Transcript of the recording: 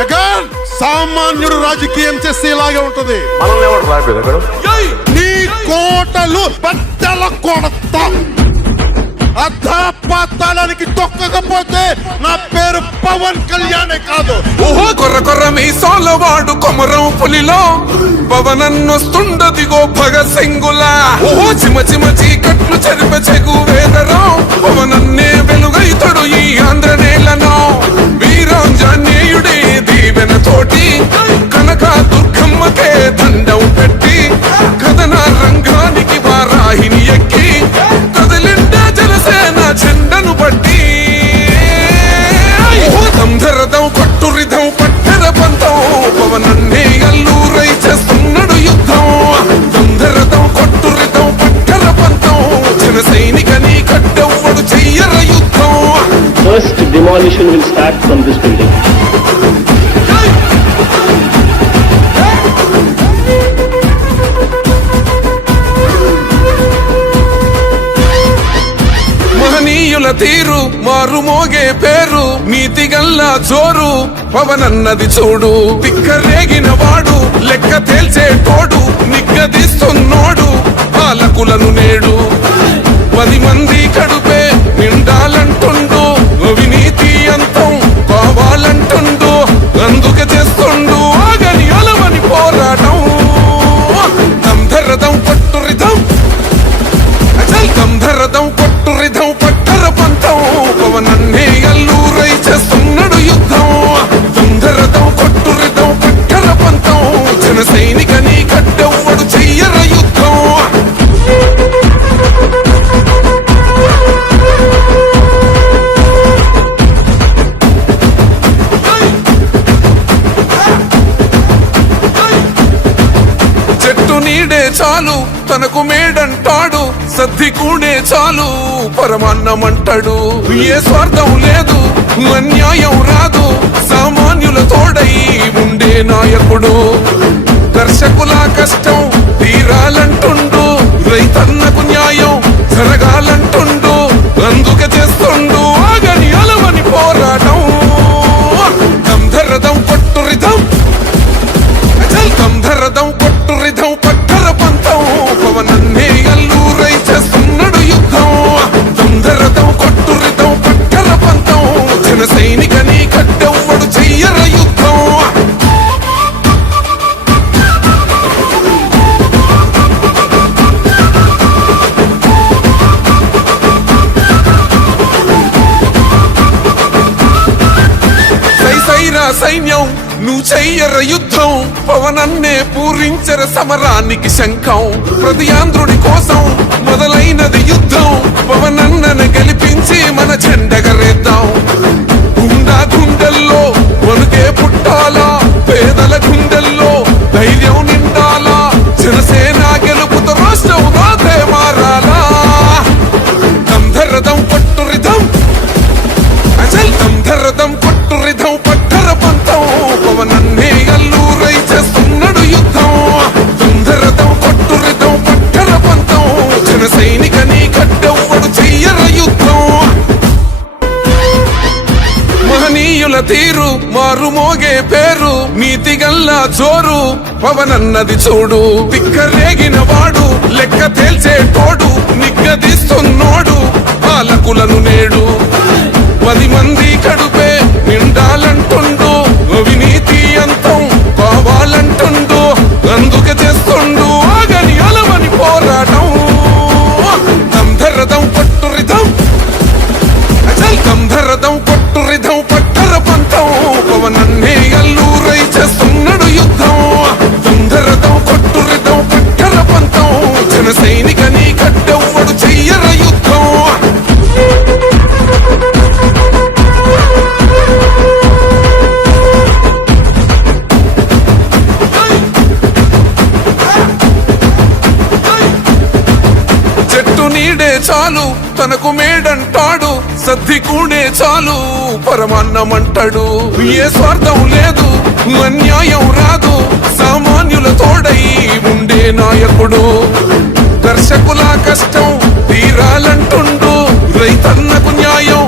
జగన్ సామాన్యుడు రాజకీయం చేస్తే ఇలాగే ఉంటది. మనల్ని ఎవరు రాబోయే నీ కోటలు బద్దల కొడతా. అధాపాతాళానికి తొక్కకపోతే నా పేరు పవన్ కళ్యాణే కాదు. ఓహో కొర్ర కొర్ర మీ సోలవాడు కొమరం పులిలో పవనన్నొస్తుండదిగో భగత్ సింగులా. ఓహో చిమ చిమ చీకట్లు చెరిప చెగు వేదరం పవనన్నే వెలుగైతడు ఈ ఆంధ్ర నేలను. వీరాంజనేయుడి దీవెన తోటి కనక దుర్గమ్మకే దండం పెట్టి కథన రంగానికి వారాహిని ఎక్కి కదిలిండే జనసేన చెండను బట్టి. దంధరదం కొట్టురిదం పట్టర పంతం పవనన్నే అల్లూరై చేస్తున్నాడు యుద్ధం. దంధరదం కొట్టురిదం పట్టర పంతం జన సైనికని కట్టెవ్వడు చెయ్యర యుద్ధం. First demolition will start from this building. మహనీయుల తీరు మారుమోగే పేరు నీతిగల్లా జోరు పవనన్నది చూడు. పిక్కరేగిన వాడు లెక్క తేల్చేటోడు నిగ్గదిస్తున్నోడు పాలకులను నేడు. 10 మంది కడుపే నిండాలంటుండు అవినీతి అంతం కావాలంటుండు. అందుకే చేస్తుండు ఆగని అలవని పోరాటం. దంధరదం కొట్టురిదం అచల్ దంధరదం కొట్టురిదం పట్టర పంతం పవనన్నే అల్లూరై చేస్తున్నాడు యుద్ధం. దంధరదం కొట్టురిదం పట్టర పంతం జన సైనికని కట్టెవ్వడు చెయ్యర యుద్ధం. చెట్టు నీడే చాలు తనకు మేడంటాడు సద్ది కూడే చాలు పరమాన్నమంటాడు. ఏ స్వార్థం లేదు అన్యాయం రాదు సామాన్యుల తోడై ఉండే నాయకుడు. దర్శకుల కష్టం తీరాలంటుండు రైతన్నకు న్యాయం జరగాలంటుండు. అందుకే చేస్తుండు ఆగని అలవని పోరాటం. దంధరదం కొట్టురిదం అచల్ దంధరదం కొట్టురిదం పట్టర పంతం పవనన్నే అల్లూరై చేస్తున్నాడు యుద్ధం. దంధరదం కొట్టురిదం పట్టర పంతం జన సైనికని కట్టెవ్వడు చెయ్యర యుద్ధం. సైసైరా సైన్యం నువ్వు చెయ్యర యుద్ధం పవనన్నే పూరించర సమరానికి శంఖం. ప్రతి ఆంధ్రుడి కోసం మొదలైనది యుద్ధం పవనన్నను గెలిపించి మన జెండగరేద్దాం. గుండా గుండెల్లో వణుకే పుట్టాలా పేదల గుండెల్లో ధైర్యం నిండాలా. జనసేన గెలుపుతో రాష్ట్రం రాతే మారాలా. దంధరదం కొట్టురిదం అచల్ దంధరదం కొట్టురిదం పట్టర పంతం పవనన్నే అల్లూరై చేస్తున్నాడు యుద్ధం. దంధరదం కొట్టురిదం పట్టర పంతం జన సైనికని కట్టెవ్వడు చెయ్యర యుద్ధం. మహనీయుల తీరు మారుమోగే పేరు నీతిగల్లా జోరు పవనన్నది చూడు. పిక్కరేగిన వాడు లెక్క తేల్చేటోడు నిగ్గదిస్తున్నోడు పాలకులను నేడు. 10 మంది కడుపే నిండాలంటుండు అవినీతి అంతం కావాలంటుండు. అందుకే చేస్తుండు ఆగని అలవని పోరాటం. దంధరదం కొట్టురిదం అచల్ దంధరదం కొట్టురిదం పట్టర పంతం పవనన్నే అల్లూరై చేస్తున్నాడు యుద్ధం. దంధరదం కొట్టురిదం పట్టర పంతం జన సైనికని కట్టెవ్వడు చెయ్యర యుద్ధం. చెట్టు నీడే చాలు తనకు మేడంటాడు సద్ది కూడే చాలు పరమాన్నమంటాడు. ఏ స్వార్థం లేదు అన్యాయం రాదు సామాన్యుల తోడై ఉండే నాయకుడు. దర్శకుల కష్టం తీరాలంటుండు రైతన్నకు న్యాయం